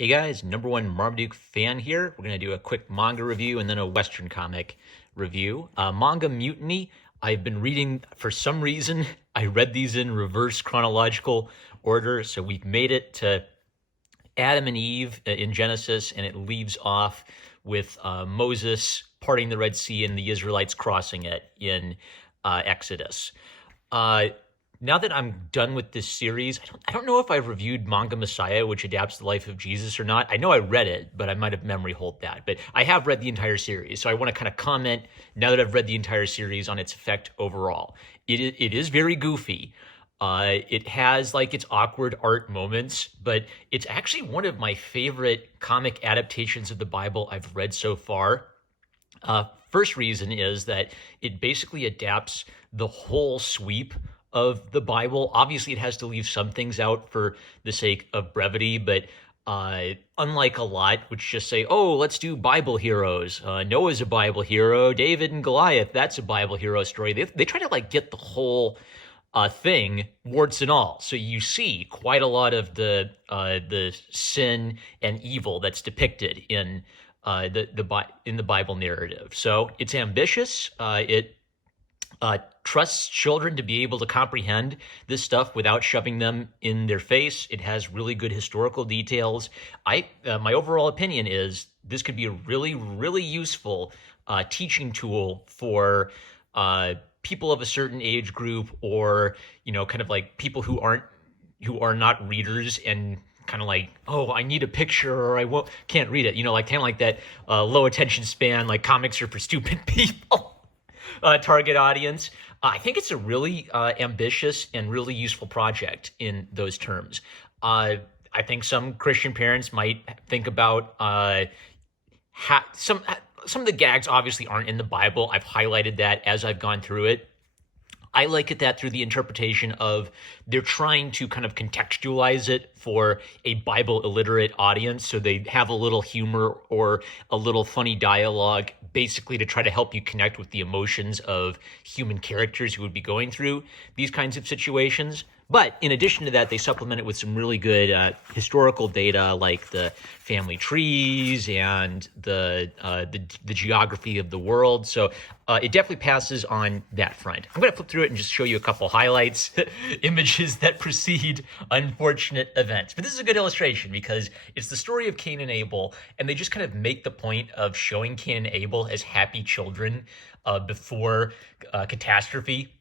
Hey guys, number one Marmaduke fan here. We're going to do a quick manga review and then a Western comic review. Manga Mutiny, I've been reading for some reason. I read these in reverse chronological order. So we've made it to Adam and Eve in Genesis, and it leaves off with Moses parting the Red Sea and the Israelites crossing it in Exodus. Now that I'm done with this series, I don't know if I've reviewed Manga Messiah, which adapts the life of Jesus or not. I know I read it, but I might have memory hold that. But I have read the entire series, so I want to kind of comment, now that I've read the entire series, on its effect overall. It is very goofy. It has like its awkward art moments, but it's actually one of my favorite comic adaptations of the Bible I've read so far. First reason is that it basically adapts the whole sweep of the Bible. Obviously, it has to leave some things out for the sake of brevity, but unlike a lot which just say, oh, let's do Bible heroes. Noah's a Bible hero. David and Goliath, that's a Bible hero story. They try to like get the whole thing, warts and all. So you see quite a lot of the sin and evil that's depicted in the Bible narrative. So it's ambitious. It trusts children to be able to comprehend this stuff without shoving them in their face. It has really good historical details. My overall opinion is this could be a really, really useful teaching tool for people of a certain age group, or kind of like people who are not readers and kind of like, oh, I need a picture or I can't read it. Like kind of like that low attention span, like comics are for stupid people. Target audience. I think it's a really ambitious and really useful project in those terms. I think some Christian parents might think about some of the gags obviously aren't in the Bible. I've highlighted that as I've gone through it. I like it that through the interpretation of they're trying to kind of contextualize it for a Bible illiterate audience. So they have a little humor or a little funny dialogue, basically to try to help you connect with the emotions of human characters who would be going through these kinds of situations. But in addition to that, they supplement it with some really good historical data, like the family trees and the geography of the world. So it definitely passes on that front. I'm going to flip through it and just show you a couple highlights, images that precede unfortunate events. But this is a good illustration because it's the story of Cain and Abel, and they just kind of make the point of showing Cain and Abel as happy children before catastrophe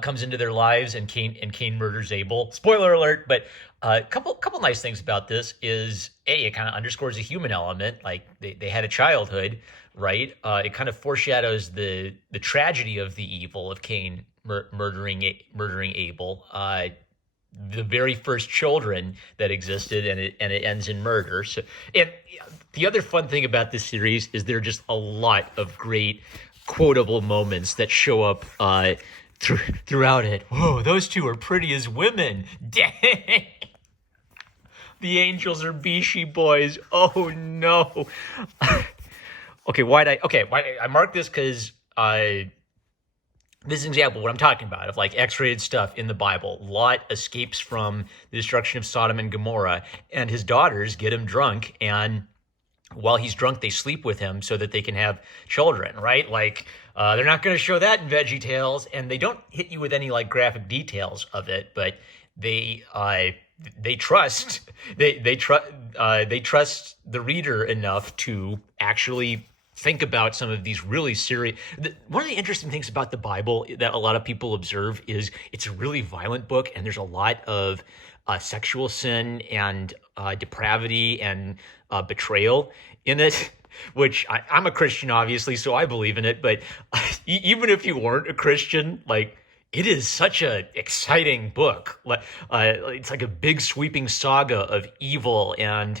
comes into their lives, and Cain murders Abel. Spoiler alert! But a couple nice things about this is it kind of underscores a human element, like they had a childhood, right? It kind of foreshadows the tragedy of the evil of Cain murdering Abel. The very first children that existed, and it ends in murder. So, and the other fun thing about this series is there are just a lot of great quotable moments that show up throughout it. Whoa, those two are pretty as women. Dang. The angels are Bishi boys. Oh no. Why I marked this because this is an example of what I'm talking about, of like X-rated stuff in the Bible. Lot escapes from the destruction of Sodom and Gomorrah, and his daughters get him drunk, and while he's drunk, they sleep with him so that they can have children, right? Like, they're not going to show that in VeggieTales, and they don't hit you with any like graphic details of it, but they trust the reader enough to actually think about some of these really serious. One of the interesting things about the Bible that a lot of people observe is it's a really violent book, and there's a lot of sexual sin and depravity and betrayal in it, which I'm a Christian, obviously, so I believe in it. But even if you weren't a Christian, like, it is such a exciting book. It's like a big sweeping saga of evil and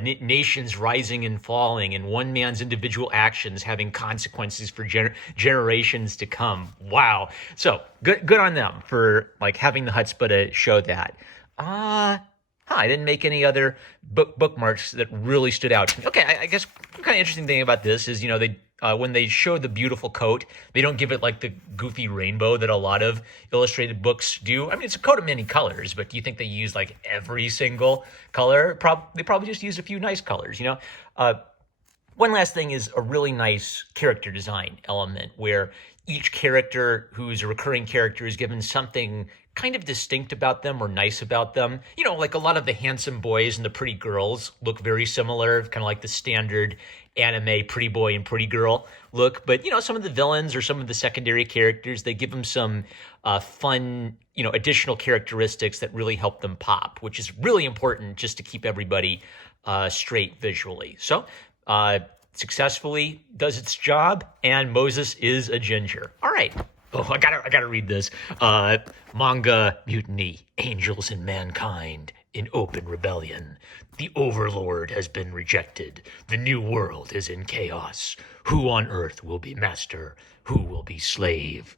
nations rising and falling, and one man's individual actions having consequences for generations to come. Wow. So good on them for like having the chutzpah to show that. I didn't make any other bookmarks that really stood out to me. Okay, I guess the kind of interesting thing about this is, they when they show the beautiful coat, they don't give it like the goofy rainbow that a lot of illustrated books do. I mean, it's a coat of many colors, but do you think they use like every single color? They probably just used a few nice colors, you know? One last thing is a really nice character design element where each character who's a recurring character is given something kind of distinct about them or nice about them. You know, like a lot of the handsome boys and the pretty girls look very similar, kind of like the standard anime pretty boy and pretty girl look. But, you know, some of the villains or some of the secondary characters, they give them some fun, you know, additional characteristics that really help them pop, which is really important just to keep everybody straight visually. So, successfully does its job, and Moses is a ginger. All right. Oh, I gotta read this. Manga Mutiny, Angels and Mankind in Open Rebellion. The Overlord has been rejected. The new world is in chaos. Who on earth will be master? Who will be slave?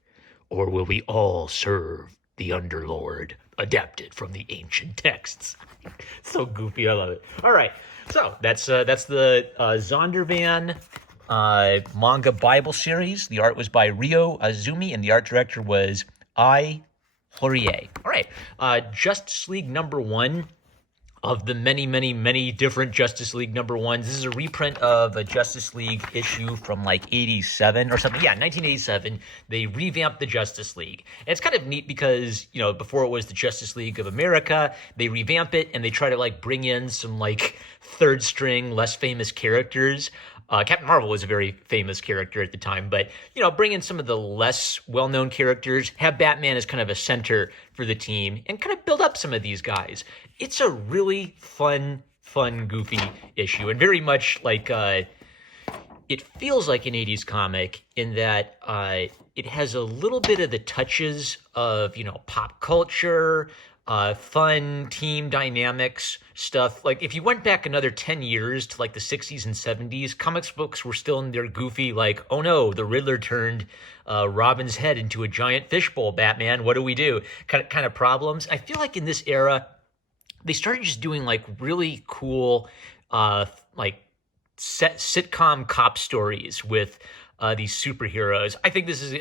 Or will we all serve the Underlord? Adapted from the ancient texts. So goofy, I love it. All right, so that's the Zondervan manga Bible series. The art was by Ryo Azumi, and the art director was Ai Horie. All right, Justice League #1 of the many different Justice League #1s. This is a reprint of a Justice League issue from like 87 or something. Yeah, 1987. They revamped the Justice League. And it's kind of neat because, you know, before it was the Justice League of America, they revamp it and they try to like bring in some like third string, less famous characters. Captain Marvel was a very famous character at the time, but, you know, bring in some of the less well-known characters, have Batman as kind of a center for the team, and kind of build up some of these guys. It's a really fun, goofy issue, and very much like, it feels like an 80s comic in that it has a little bit of the touches of, you know, pop culture, fun team dynamics stuff. Like if you went back another 10 years to like the 60s and 70s, comics books were still in their goofy, like, oh no, the Riddler turned Robin's head into a giant fishbowl, Batman, what do we do? Kind of problems. I feel like in this era, they started just doing like really cool, like sitcom cop stories with these superheroes. I think this is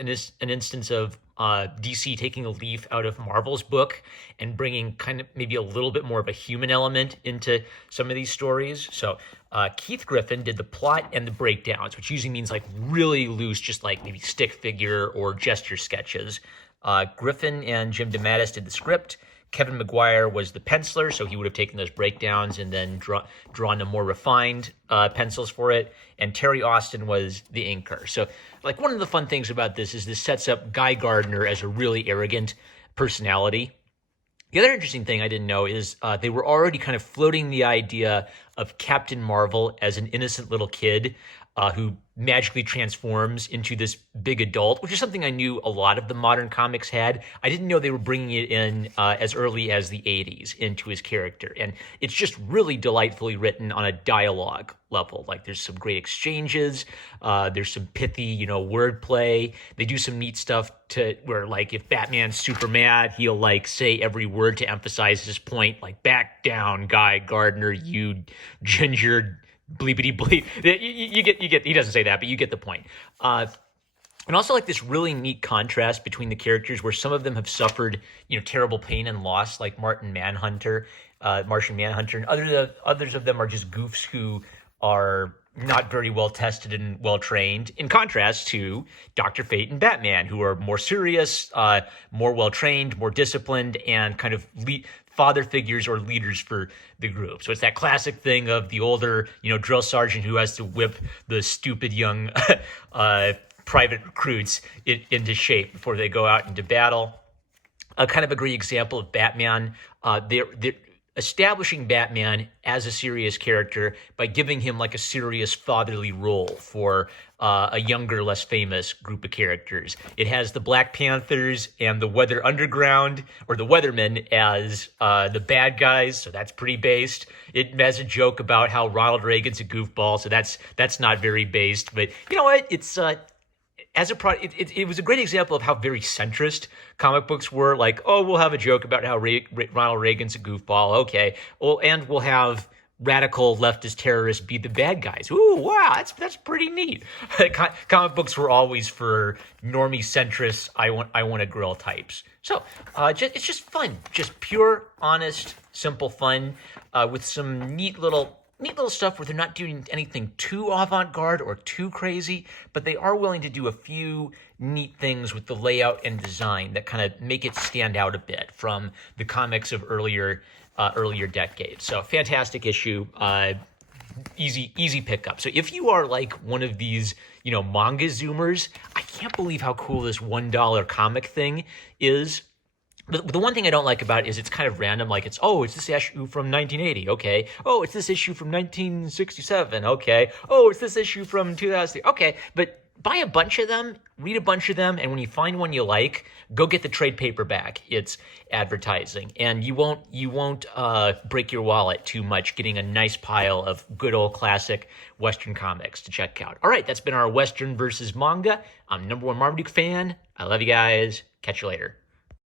an instance of DC taking a leaf out of Marvel's book and bringing kind of maybe a little bit more of a human element into some of these stories. So Keith Griffin did the plot and the breakdowns, which usually means like really loose, just like maybe stick figure or gesture sketches. Griffin and Jim DeMatteis did the script. Kevin Maguire was the penciler, so he would have taken those breakdowns and then drawn the more refined pencils for it. And Terry Austin was the inker. So, like, one of the fun things about this is this sets up Guy Gardner as a really arrogant personality. The other interesting thing I didn't know is they were already kind of floating the idea of Captain Marvel as an innocent little kid who magically transforms into this big adult, which is something I knew a lot of the modern comics had. I didn't know they were bringing it in as early as the 80s into his character. And it's just really delightfully written on a dialogue level. Like there's some great exchanges. There's some pithy, you know, wordplay. They do some neat stuff to where, like, if Batman's super mad, he'll like say every word to emphasize his point, like, back down, Guy Gardner, you ginger bleepity bleep. You get, he doesn't say that, but you get the point. And also like this really neat contrast between the characters where some of them have suffered, you know, terrible pain and loss, like Martian Manhunter, and others of them are just goofs who are not very well tested and well trained, in contrast to Dr. Fate and Batman, who are more serious, more well trained, more disciplined, and kind of father figures or leaders for the group. So it's that classic thing of the older, you know, drill sergeant who has to whip the stupid young private recruits into shape before they go out into battle. Kind of a great example of Batman. They're establishing Batman as a serious character by giving him like a serious fatherly role for a younger, less famous group of characters. It has the Black Panthers and the Weather Underground, or the Weathermen, as the bad guys, so that's pretty based. It has a joke about how Ronald Reagan's a goofball, so that's not very based. But you know what? It's as a product, it was a great example of how very centrist comic books were. Like, oh, we'll have a joke about how Ronald Reagan's a goofball. Okay. Well, and we'll have radical leftist terrorists be the bad guys. Ooh, wow, that's pretty neat. Comic books were always for normie centrists. I want to grill types. So it's just fun, just pure, honest, simple fun with some neat little stuff where they're not doing anything too avant-garde or too crazy, but they are willing to do a few neat things with the layout and design that kind of make it stand out a bit from the comics of earlier decades. So fantastic issue, easy pickup. So if you are like one of these, manga zoomers, I can't believe how cool this $1 comic thing is. The one thing I don't like about it is it's kind of random. Like it's this issue from 1980. Okay. Oh, it's this issue from 1967. Okay. Oh, it's this issue from 2000. Okay. But buy a bunch of them, read a bunch of them, and when you find one you like, go get the trade paperback. It's advertising, and you won't break your wallet too much getting a nice pile of good old classic Western comics to check out. All right, that's been our Western versus manga. I'm #1 Marmaduke fan. I love you guys. Catch you later.